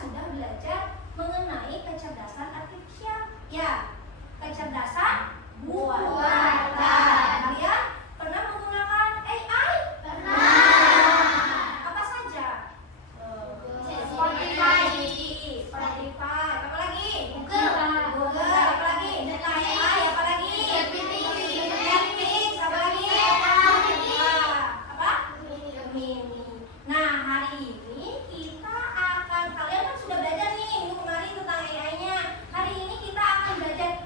sudah belajar mengenai kecerdasan artifisial. Ya, kecerdasan buatan. Kalian pernah menggunakan AI? Pernah. Apa saja? Spotify. Apa lagi? Google. Apa lagi? AI. Apa lagi? Netflix. Apa lagi? Apa? Gemini. Nah, hari ini kalian kan sudah belajar nih minggu kemarin tentang AI-nya. Hari ini kita akan belajar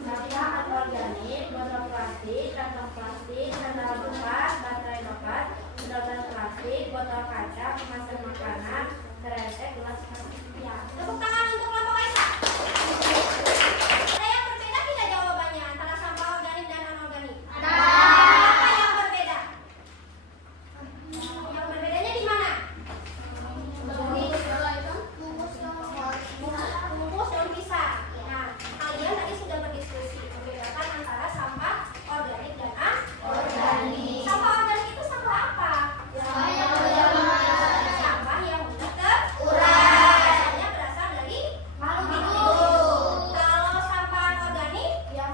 Sampah anorganik, botol plastik, kantong plastik, sandal bekas, baterai bekas, sedotan plastik, botol kaca, kemasan makanan, kresek, gelas plastik. Ya, tepuk tangan untuk kelompok Esa. Ada yang berbeda tidak jawabannya antara sampah organik dan anorganik? Ada. Apa yang berbeda? Yang berbedanya di mana? Bungkus daun pisang. Nah, kalian tadi sudah berdiskusi membedakan antara sampah organik dan anorganik. Sampah organik itu sampah apa? Sampah yang mudah terurai. Biasanya berasal dari makhluk hidup. Kalau sampah anorganik yang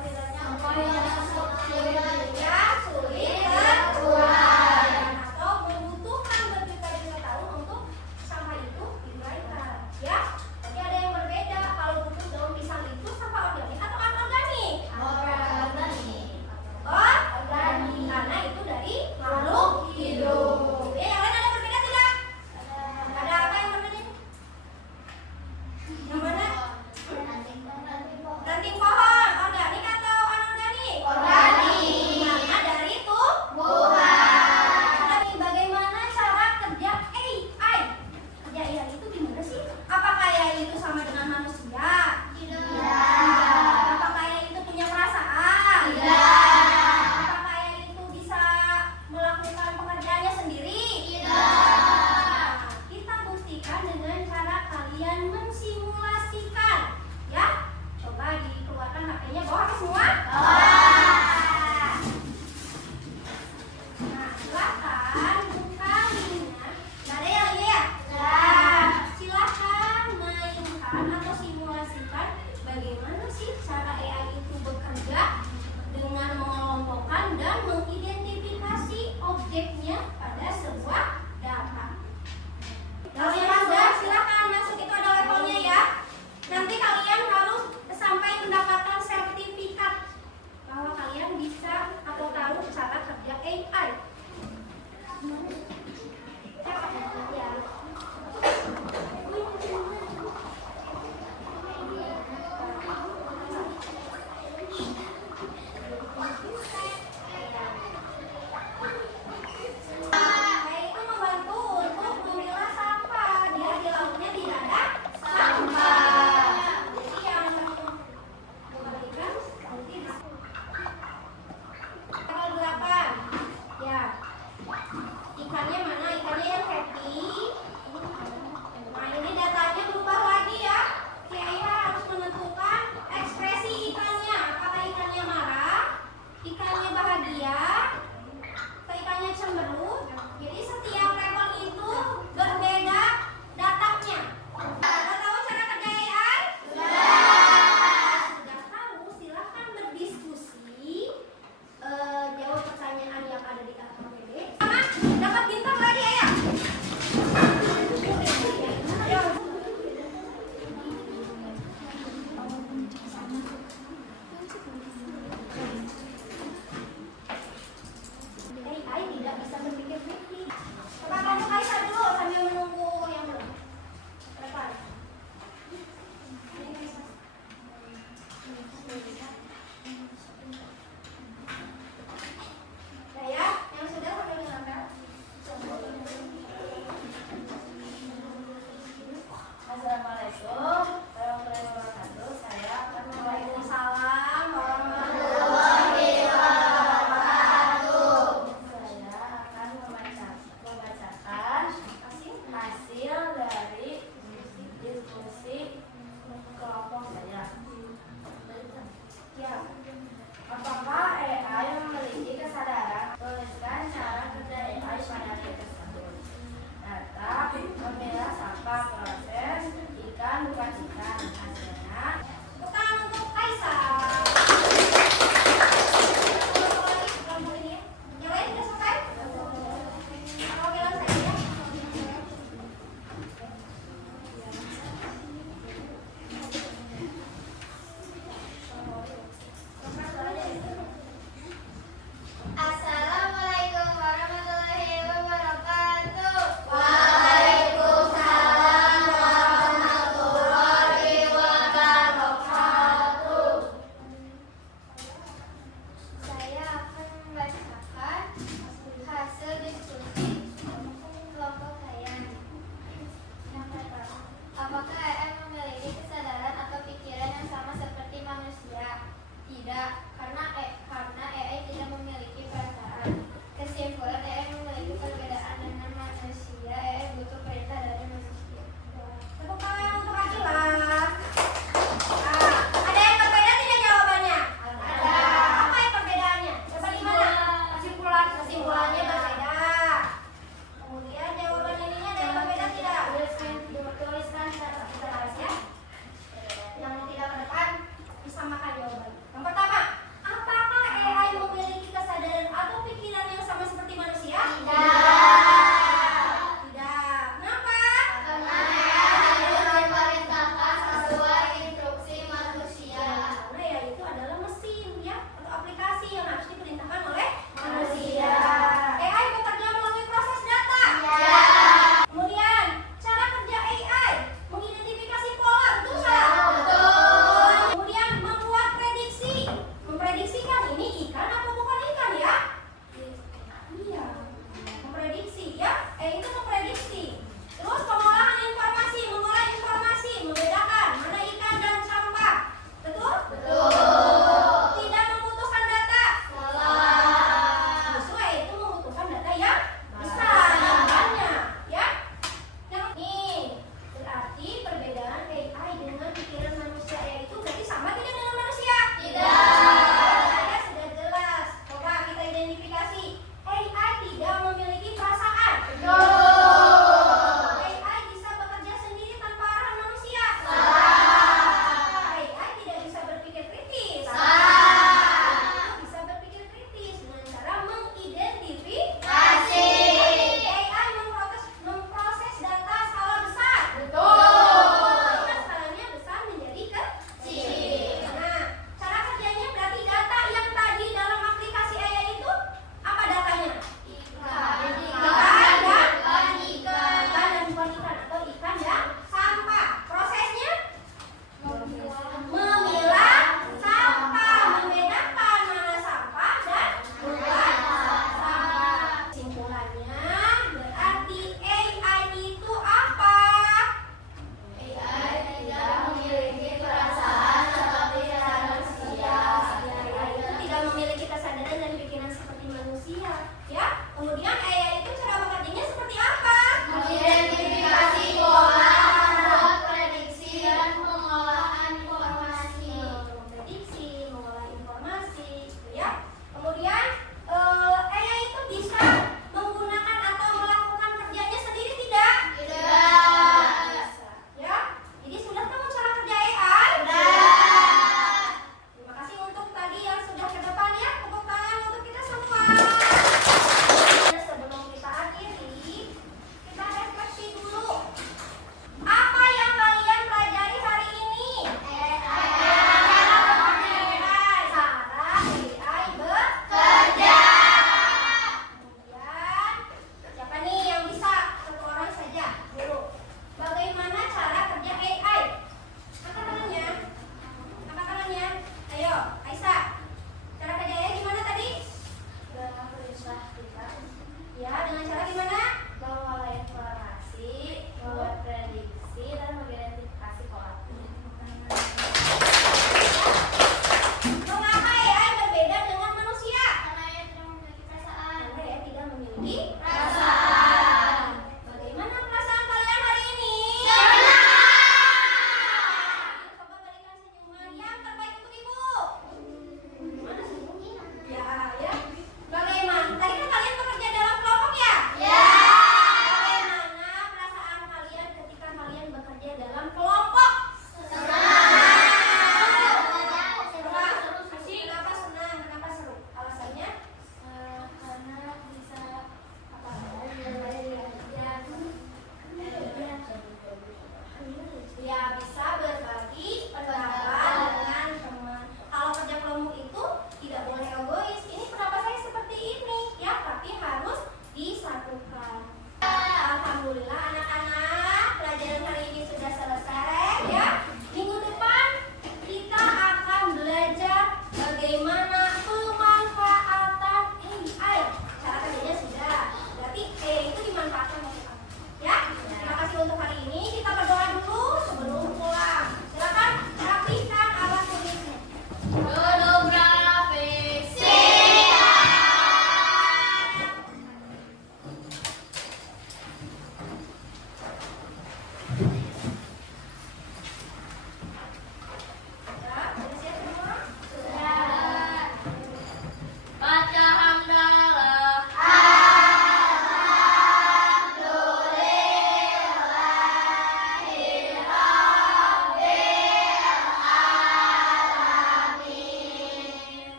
sulit terurai atau membutuhkan berjuta-juta tahun untuk sampah itu diuraikan. Ya, tapi ada yang berbeda. Kalau bungkus daun pisang itu sampah organik atau anorganik? Organik. Karena itu dari makhluk hidup. Ya, yang lain ada berbeda tidak? Ada apa yang berbeda? Yang mana? Ranting pohon, organik atau anorganik? Karena dari tumbuhan. Tapi bagaimana cara kerja AI? Kerja AI itu gimana sih? Apakah AI itu sama dengan manusia? Apakah AI itu punya perasaan? Apakah AI itu bisa melakukan pekerjaannya sendiri? Nah, kita buktikan dengan cara kalian mensimulasikan. Ya, coba dikeluarkan HP-nya, bawa